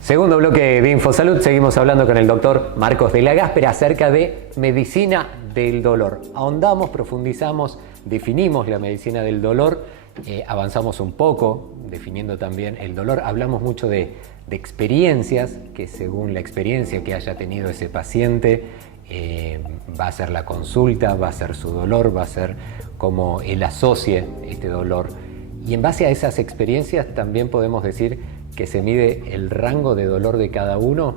Segundo bloque de InfoSalud, seguimos hablando con el doctor Marcos de la Gáspera acerca de medicina del dolor. Ahondamos, profundizamos, definimos la medicina del dolor, avanzamos un poco definiendo también el dolor. Hablamos mucho de experiencias, que según la experiencia que haya tenido ese paciente, va a ser la consulta, va a ser su dolor, va a ser cómo él asocie este dolor. Y en base a esas experiencias también podemos decir que se mide el rango de dolor de cada uno.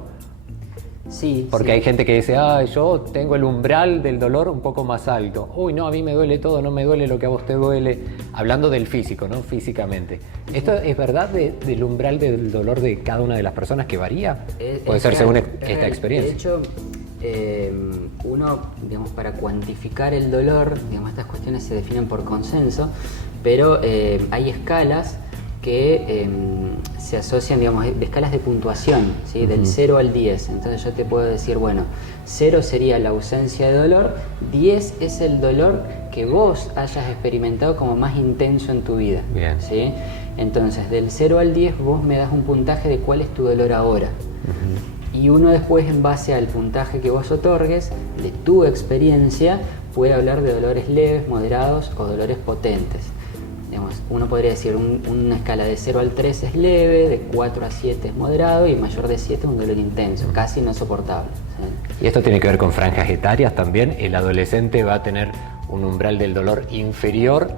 Sí. Porque sí. hay gente que dice, yo tengo el umbral del dolor un poco más alto. Uy, no, a mí me duele todo, no me duele lo que a vos te duele. Hablando del físico, ¿no? Físicamente. ¿Esto es verdad del umbral del dolor de cada una de las personas que varía? Puede ser según esta experiencia. De hecho, uno, digamos, para cuantificar el dolor, digamos, estas cuestiones se definen por consenso, pero hay escalas que se asocian, digamos, de escalas de puntuación, ¿sí? Del 0 al 10. Entonces yo te puedo decir, bueno, 0 sería la ausencia de dolor, 10 es el dolor que vos hayas experimentado como más intenso en tu vida. Bien. ¿Sí? Entonces, del 0 al 10 vos me das un puntaje de cuál es tu dolor ahora. Y uno después, en base al puntaje que vos otorgues, de tu experiencia, puede hablar de dolores leves, moderados o dolores potentes. Digamos, uno podría decir una escala de 0 al 3 es leve, de 4 a 7 es moderado y mayor de 7 es un dolor intenso, casi no soportable. ¿Sí? Y esto tiene que ver con franjas etarias también. El adolescente va a tener un umbral del dolor inferior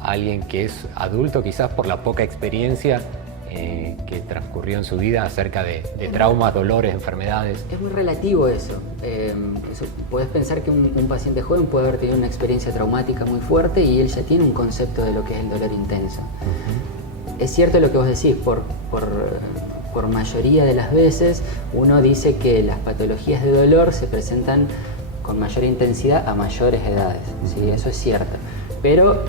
a alguien que es adulto, quizás por la poca experiencia que transcurrió en su vida acerca de traumas, dolores, enfermedades. Es muy relativo eso. Podés pensar que un paciente joven puede haber tenido una experiencia traumática muy fuerte y él ya tiene un concepto de lo que es el dolor intenso. Es cierto lo que vos decís, por mayoría de las veces uno dice que las patologías de dolor se presentan con mayor intensidad a mayores edades. ¿Sí? Eso es cierto. Pero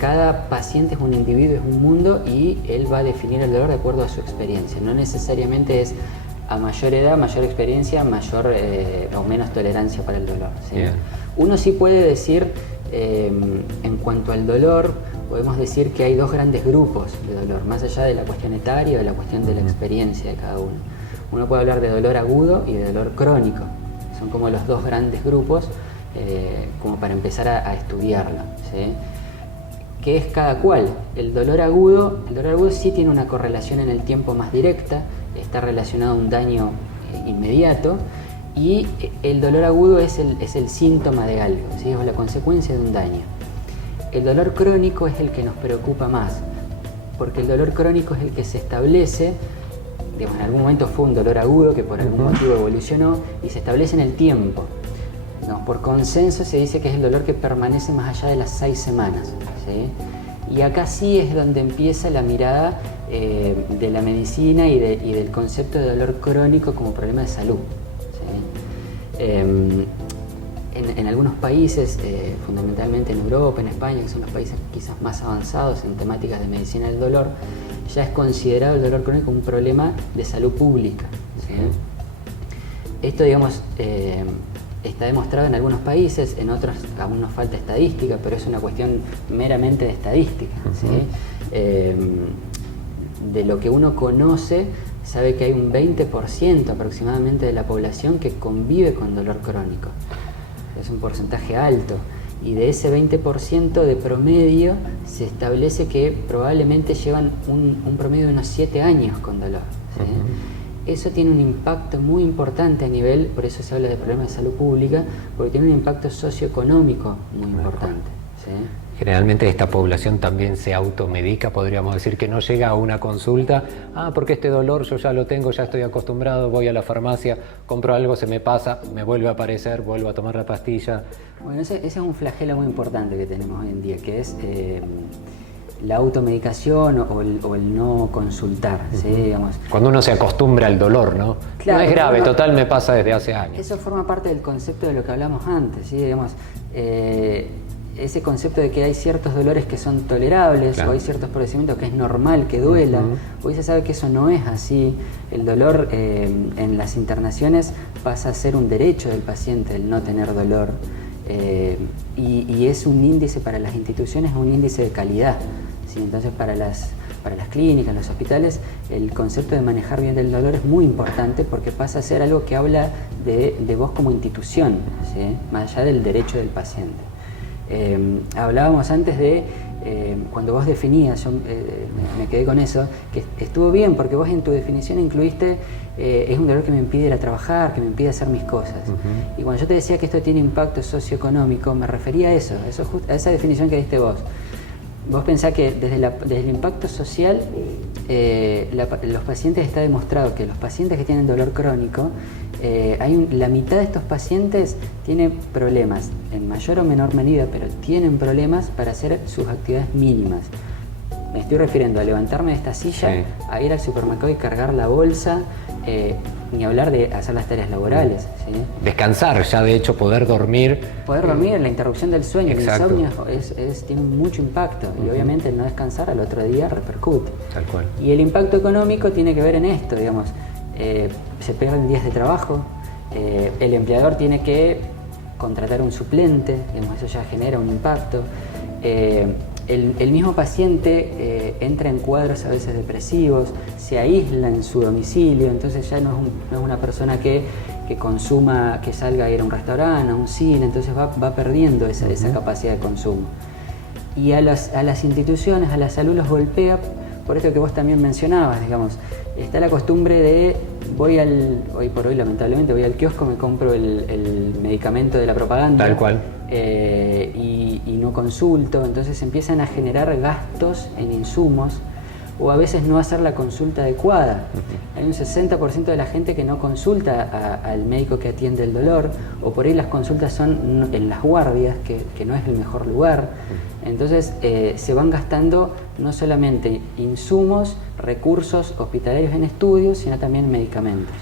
cada paciente es un individuo, es un mundo y él va a definir el dolor de acuerdo a su experiencia. No necesariamente es a mayor edad, mayor experiencia, mayor o menos tolerancia para el dolor. ¿Sí? Yeah. Uno sí puede decir, en cuanto al dolor, podemos decir que hay dos grandes grupos de dolor, más allá de la cuestión etaria o de la cuestión de la experiencia de cada uno. Uno puede hablar de dolor agudo y de dolor crónico. Son como los dos grandes grupos, como para empezar a estudiarlo. ¿Sí? ¿Qué es cada cual? El dolor agudo sí tiene una correlación en el tiempo más directa, está relacionado a un daño inmediato, y el dolor agudo es el síntoma de algo, ¿sí? Es la consecuencia de un daño. El dolor crónico es el que nos preocupa más, porque el dolor crónico es el que se establece, digamos, en algún momento fue un dolor agudo que por algún motivo evolucionó y se establece en el tiempo. No, por consenso se dice que es el dolor que permanece más allá de las 6 semanas. ¿Sí? Y acá sí es donde empieza la mirada de la medicina y del concepto de dolor crónico como problema de salud. ¿Sí? En algunos países, fundamentalmente en Europa, en España, que son los países quizás más avanzados en temáticas de medicina del dolor, ya es considerado el dolor crónico un problema de salud pública. ¿Sí? Esto, digamos, está demostrado en algunos países, en otros aún nos falta estadística, pero es una cuestión meramente de estadística. ¿Sí? De lo que uno conoce, sabe que hay un 20% aproximadamente de la población que convive con dolor crónico. Es un porcentaje alto. Y de ese 20% de promedio se establece que probablemente llevan un promedio de unos 7 años con dolor. ¿Sí? Eso tiene un impacto muy importante a nivel, por eso se habla de problemas de salud pública, porque tiene un impacto socioeconómico muy importante. ¿Sí? Generalmente esta población también se automedica, podríamos decir, que no llega a una consulta, porque este dolor yo ya lo tengo, ya estoy acostumbrado, voy a la farmacia, compro algo, se me pasa, me vuelve a aparecer, vuelvo a tomar la pastilla. Bueno, ese es un flagelo muy importante que tenemos hoy en día, que es la automedicación o el no consultar, ¿sí? Digamos. Cuando uno se acostumbra al dolor, ¿no? Claro, no es grave, uno, total me pasa desde hace años. Eso forma parte del concepto de lo que hablamos antes, ¿sí? Digamos, ese concepto de que hay ciertos dolores que son tolerables, claro, o hay ciertos procedimientos que es normal que duelan. Hoy se sabe que eso no es así. El dolor en las internaciones pasa a ser un derecho del paciente el no tener dolor. Y es un índice para las instituciones, un índice de calidad, ¿sí? Entonces para las clínicas, los hospitales, el concepto de manejar bien el dolor es muy importante porque pasa a ser algo que habla de vos como institución, ¿sí? Más allá del derecho del paciente. Hablábamos antes de cuando vos definías, yo me quedé con eso, que estuvo bien porque vos en tu definición incluiste es un dolor que me impide ir a trabajar, que me impide hacer mis cosas. Y cuando yo te decía que esto tiene impacto socioeconómico, me refería a eso, a esa definición que diste vos. Vos pensás que desde el impacto social, los pacientes, está demostrado que los pacientes que tienen dolor crónico, la mitad de estos pacientes tiene problemas, en mayor o menor medida, pero tienen problemas para hacer sus actividades mínimas. Me estoy refiriendo a levantarme de esta silla, sí, a ir al supermercado y cargar la bolsa, ni hablar de hacer las tareas laborales, ¿sí? Descansar, ya de hecho poder dormir. Poder dormir, la interrupción del sueño, exacto, el insomnio tiene mucho impacto y obviamente el no descansar al otro día repercute. Tal cual. Y el impacto económico tiene que ver en esto, digamos, se pierden días de trabajo, el empleador tiene que contratar un suplente, digamos, eso ya genera un impacto. El mismo paciente entra en cuadros a veces depresivos, se aísla en su domicilio, entonces ya no es una persona que consuma, que salga a ir a un restaurante, a un cine, entonces va perdiendo esa capacidad de consumo. Y a las instituciones, a la salud los golpea, por esto que vos también mencionabas, digamos, está la costumbre de hoy por hoy lamentablemente voy al kiosco, me compro el medicamento de la propaganda. Tal cual. Y no consulto, entonces empiezan a generar gastos en insumos o a veces no hacer la consulta adecuada. Hay un 60% de la gente que no consulta al médico que atiende el dolor, o por ahí las consultas son en las guardias, que no es el mejor lugar. Entonces se van gastando no solamente insumos, recursos hospitalarios en estudios, sino también medicamentos.